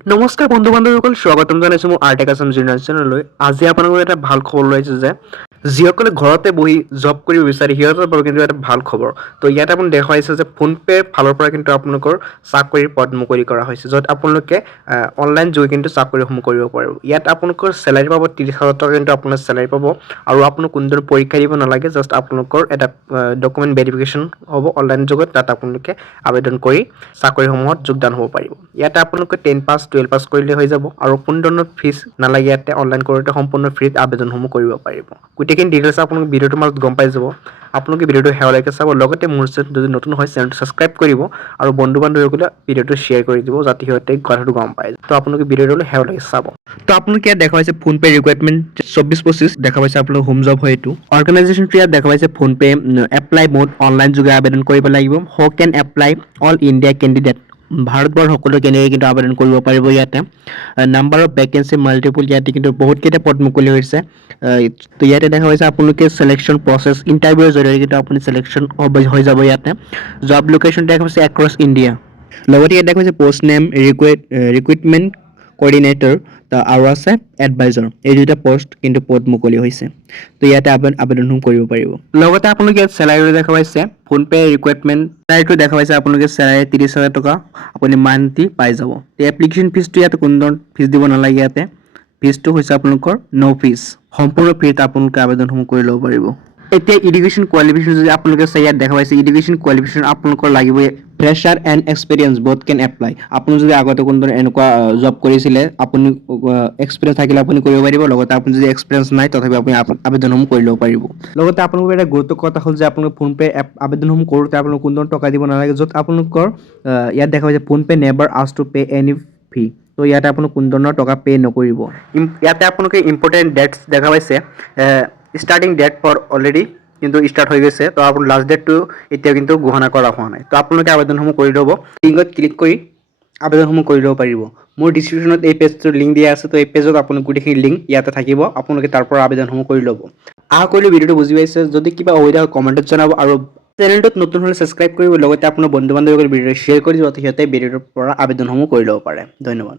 নমস্কাৰ বন্ধু বান্ধৱীসকল, স্বাগতম জনাইছোঁ মোৰ আৰ্টেক আছাম জুনিয়ৰ চেনেললৈ। আজি আপোনালোকৰ এটা ভাল খবৰ ওলাইছে যে যিসকলে ঘৰতে বহি জব কৰিব বিচাৰে সিহঁতৰ বাবে কিন্তু এটা ভাল খবৰ। তো ইয়াত আপুনি দেখুৱাইছে যে ফোনপে ফালৰ পৰা কিন্তু আপোনালোকৰ চাকৰিৰ পদ মুকলি কৰা হৈছে, য'ত আপোনালোকে অনলাইন যোগে কিন্তু চাকৰিসমূহ কৰিব পাৰিব। ইয়াত আপোনালোকৰ চেলাৰী পাব 30,000 টকা, কিন্তু আপোনাৰ চেলাৰী পাব আৰু আপোনাক কোনো পৰীক্ষা দিব নালাগে। জাষ্ট আপোনালোকৰ এটা ডকুমেণ্ট ভেৰিফিকেশ্যন হ'ব অনলাইন যুগত, তাত আপোনালোকে আবেদন কৰি চাকৰিসমূহত যোগদান হ'ব পাৰিব। ইয়াতে আপোনালোকে 10 পাছ 12 পাছ কৰিলে হৈ যাব আৰু কোনো ধৰণৰ ফিজ নালাগে। ইয়াতে অনলাইন কৰোঁতে সম্পূৰ্ণ ফ্ৰীত আবেদনসমূহ কৰিব পাৰিব। গোটেইখিনি ডিটেইলছ আপোনালোকে ভিডিঅ'টোৰ মাজত গম পাই যাব। আপোনালোকে ভিডিঅ'টো শেষলৈকে চাব, লগতে মোৰ চেনেল যদি নতুন হয় চেনেলটো ছাবস্ক্ৰাইব কৰিব আৰু বন্ধু বান্ধৱীসকলে ভিডিঅ'টো শ্বেয়াৰ কৰি দিব, যাতে সিহঁতে কথাটো গম পায়। তো আপোনালোকে ভিডিঅ'টো শেষলৈকে চাব। তো আপোনালোকে ইয়াত দেখা পাইছে ফোনপে ৰিকুৱাৰমেণ্ট 24-25 দেখা পাইছে আপোনালোক হোম জব হয় এইটো। অৰ্গেনাইজেশ্যনটো ইয়াত দেখা পাইছে ফোনপে এপ্লাই মোড অনলাইন যোগে আবেদন কৰিব লাগিব। হু কেন এপ্লাই অল ইণ্ডিয়া কেণ্ডিডেট, ভাৰতবৰ্ষৰ সকলো কেন্দ্ৰীয় কিন্তু আবেদন কৰিব পাৰিব। ইয়াতে নাম্বাৰ অফ ভেকেঞ্চি মাল্টিপুল, ইয়াতে কিন্তু বহুতকেইটা পদ মুকলি হৈছে। তো ইয়াতে দেখা পাইছে আপোনালোকে চিলেকশ্যন প্ৰচেছ ইণ্টাৰভিউৰ জৰিয়তে কিন্তু আপুনি চিলেকশ্যন হৈ যাব। ইয়াতে জব লোকেশ্যন দেখা পাইছে এক্ৰছ ইণ্ডিয়া। লগতে ইয়াত দেখা পাইছে পষ্ট নেম ৰিক্ৰুইটমেণ্ট কোঅৰ্ডিনেটৰ আৰু আছে এডভাইজৰ, এই দুটা পষ্ট কিন্তু পদ মুকলি হৈছে। তো ইয়াতে আবেদনসমূহ কৰিব পাৰিব। লগতে আপোনালোকে ইয়াত চেলাৰী দেখা পাইছে ফোনপে ৰিকুৱাৰমেণ্ট চেলাৰীটো দেখা পাইছে আপোনালোকে চেলাৰী 30,000 টকা আপুনি মান্থলি পাই যাব। এপ্লিকেশ্যন ফিজটো ইয়াতে কোনো ধৰণৰ ফিজ দিব নালাগে। ইয়াতে ফিজটো হৈছে আপোনালোকৰ ন' ফিজ, সম্পূৰ্ণ ফ্ৰীত আপোনালোকে আবেদনসমূহ কৰি ল'ব পাৰিব। এতিয়া এডুকেশ্যন কোৱালিফিকেশ্যন যদি আপোনালোকে চাই, ইয়াত দেখা পাইছে এডুকেশ্যন কোৱালিফিকেশ্যন আপোনালোকৰ লাগিবই। Fresher and experience both can apply, আপুনি যদি আগতে কোনো ধৰণৰ এনেকুৱা জব কৰিছিলে আপুনি এক্সপিৰিয়েঞ্চ থাকিলে আপুনি কৰিব পাৰিব। লগতে আপুনি যদি এক্সপিৰিয়েঞ্চ নাই তথাপি আপুনি আবেদনসমূহ কৰি ল'ব পাৰিব। লগতে আপোনালোকৰ এটা গুৰুত্বপূৰ্ণ কথা হ'ল যে আপোনালোকে ফোনপে এপ আবেদনসমূহ কৰোঁতে আপোনালোকে কোনো ধৰণৰ টকা দিব নালাগে। য'ত আপোনালোকৰ ইয়াত দেখা পাইছে PhonePe never ask to pay any fee. তো ইয়াতে আপুনি কোনো ধৰণৰ টকা পে' নকৰিব। ইয়াতে আপোনালোকে ইম্পৰ্টেণ্ট ডেটছ দেখা পাইছে। ষ্টাৰ্টিং ডেট ফৰ অলৰেডি কিন্তু ষ্টাৰ্ট হৈ গৈছে। তো আপোনাৰ লাষ্ট ডেটটো এতিয়া কিন্তু ঘোষণা কৰা হোৱা নাই। তো আপোনালোকে আবেদনসমূহ কৰি ল'ব। লিংকত ক্লিক কৰি আবেদনসমূহ কৰি ল'ব পাৰিব। মোৰ ডিছক্ৰিপশ্যনত এই পেজটোৰ লিংক দিয়া আছে। তো এই পেজত আপোনালোক গোটেইখিনি লিংক ইয়াতে থাকিব, আপোনালোকে তাৰ পৰা আবেদনসমূহ কৰি ল'ব। আশা কৰিলোঁ ভিডিঅ'টো বুজি পাইছে। যদি কিবা অসুবিধা হয় কমেণ্টত জনাব আৰু চেনেলটোত নতুন হ'লে ছাবস্ক্ৰাইব কৰিব। লগতে আপোনাৰ বন্ধু বান্ধৱীসকলে ভিডিঅ'টো শ্বেয়াৰ কৰি দিব, সিহঁতে ভিডিঅ'টোৰ পৰা আবেদনসমূহ কৰি ল'ব পাৰে। ধন্যবাদ।